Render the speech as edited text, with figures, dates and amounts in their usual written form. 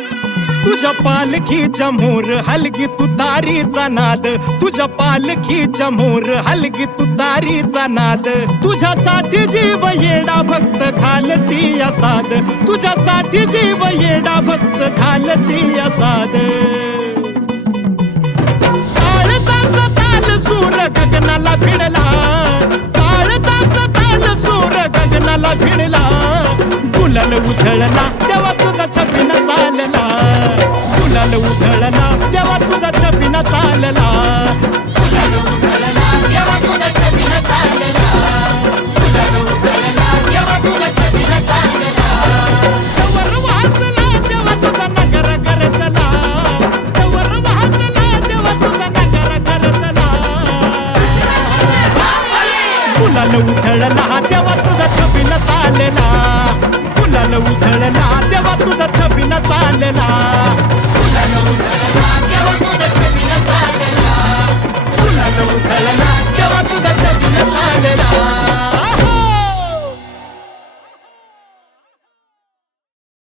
तुझ्या पालखीच्या मोर हलगी तुतारीचा नाद, तुझ्या पालखीच्या मोर हलगी तुतारीचा नाद, तुझ्यासाठी जीव येडा भक्त घालती असाद, तुझ्यासाठी जीव येडा भक्त घालती असाद. काळजाचा ताल सूर गगनाला भिडला, काळजाचा ताल सूर गगनाला भिडला, गुलाल उधळला तेव्हा तुझा छबिना चालला, गुलाल उधळला तेव्हा तुझा छबिना चालला, गुलाल उधळला तेव्हा तुझा छबिना चालला, गुलाल उधळला तेव्हा तुझा छबिना चालला. वर वाजला तेव्हा तुझा नगर गरजला, वर वाजला तेव्हा तुझा नगर गरजला, गुलाल उधळला तेव्हा तुझा छबिना चालला, गुलाल उधळला